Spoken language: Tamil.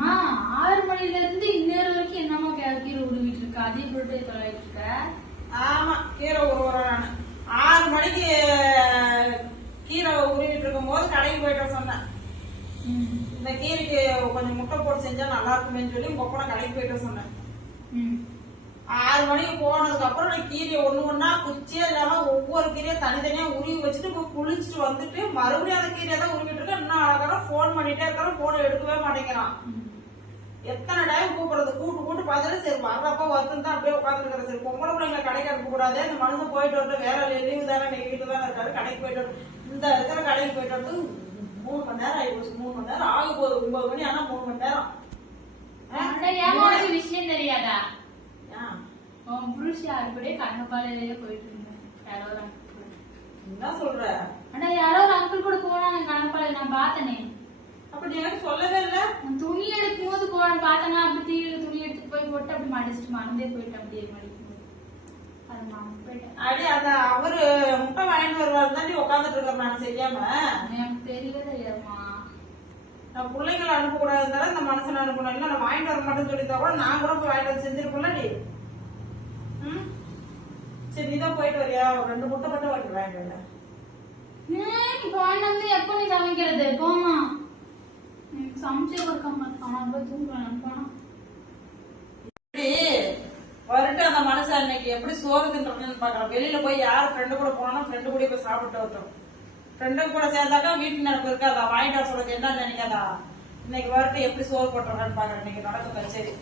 6 மணில இருந்து இன்னொரு வரைக்கும் என்னமா கீரை உருவிட்டு இருக்க, அதே போட்டு தொலைட்டு இருக்க. ஆமா, கீரை உருவுறேன். 6 மணிக்கு கீரை உருவிட்டு இருக்கும் போது கடைக்கு போயிட்டு சொன்னேன். இந்த கீரைக்கு கொஞ்சம் முட்டை போட்டு செஞ்சா நல்லா இருக்குமேன்னு சொல்லி உங்க கூட கடைக்கு போயிட்டு சொன்னேன். 6 மணிக்கு போனதுக்கு அப்புறம் நான் கீரையை ஒண்ணு குச்சியே இல்லாம ஒவ்வொரு கீரையும் தனித்தனியா உருவி வச்சுட்டு போய் குளிச்சுட்டு வந்துட்டு மறுபடியும் அந்த கீரையை தான் உருவிட்டு இருக்கேன். இன்னும் அழகான போன் பண்ணிட்டே இருக்கிறேன், போனை எடுக்கவே மாட்டேங்கிறான். எத்தனை டைம் கூப்பிடுறது, கூட்டு பார்த்துட்டு சரி வர்றப்ப வருதுன்னு தான் அப்படியே உட்காந்துருக்கிறேன். சரி பொம்பளை பிள்ளைங்களை கடைக்கு அனுப்ப கூடாது, அந்த மனுஷன் போயிட்டு வரட்டு வேற லீவு தானே, நீங்க வீட்டு தானே இருக்காரு, கடைக்கு போயிட்டு இந்த இருக்கிற கடைக்கு போயிட்டு வரது 3 மணி நேரம் ஆயிடுச்சு. 3 மணி நேரம் ஆக போகுது. 9 மணி ஆனா 3 மணி நேரம். விஷயம் தெரியாதா? புருஷன் யாருக்கூட கண்ணப்பாலையிலேயே போயிட்டு இருந்தேன். யாரோ ஒரு அங்கிள் கூட. என்ன சொல்ற? ஆனா யாரோ ஒரு அங்கிள் கூட போனாங்க கண்ணப்பாலை, நான் பார்த்தனே. அப்படி எனக்கு சொல்லவே இல்ல. துணி எடுக்கும் போது பார்த்தனா, அப்படி தீவிர துணி எடுத்துட்டு போய் போட்டு அப்படி மடிச்சிட்டு மறந்தே போயிட்டு அப்படியே மடிக்கும் போது அது நான் போயிட்டேன். அப்படியே அந்த அவரு முட்டை வாங்கிட்டு வருவாரு தாண்டி உட்காந்துட்டு இருக்கிறேன் நான் செய்யாம. எனக்கு தெரியவே தெரியாதுமா. நான் பிள்ளைங்களை அனுப்ப கூடாதுனால இந்த மனுஷன் அனுப்பணும். இல்ல நான் வாங்கிட்டு வர மாட்டேன்னு சொல்லிட்டா கூட நான் கூட போய் வாங்கிட்டு வந்து செஞ்சிருப்பேன்டி. சரி நீதான் போயிட்டு வரியா? ஒரு 2 முட்டை மட்டும் வாங்கிட்டு வரல. இப்போ வாங்கிட்டு வந்து எப்ப நீ சமைக்கிறது? போமா சமைச்சே கொடுக்க மாட்டான், போய் தூங்குவேன் போனா. இப்படி வரட்டு அந்த மனுஷன் இன்னைக்கு எப்படி சோறு தின்றன்னு பாக்குறோம். வெளியில போய் யாரு ஃப்ரெண்டு கூட போனா ஃப்ரெண்டு கூட போய் சாப்பிட்டு வரட்டும். ஃப்ரெண்டு கூட சேர்ந்தாக்கா வீட்டு நடப்பு இருக்காதா, வாங்கிட்டு வர சொல்றது என்ன நினைக்காதா? இன்னைக்கு வரட்டு எப்படி சோறு போட்டுறான்னு பாக்குறேன். இன்னைக்கு நடக்கும் கச்சேரி.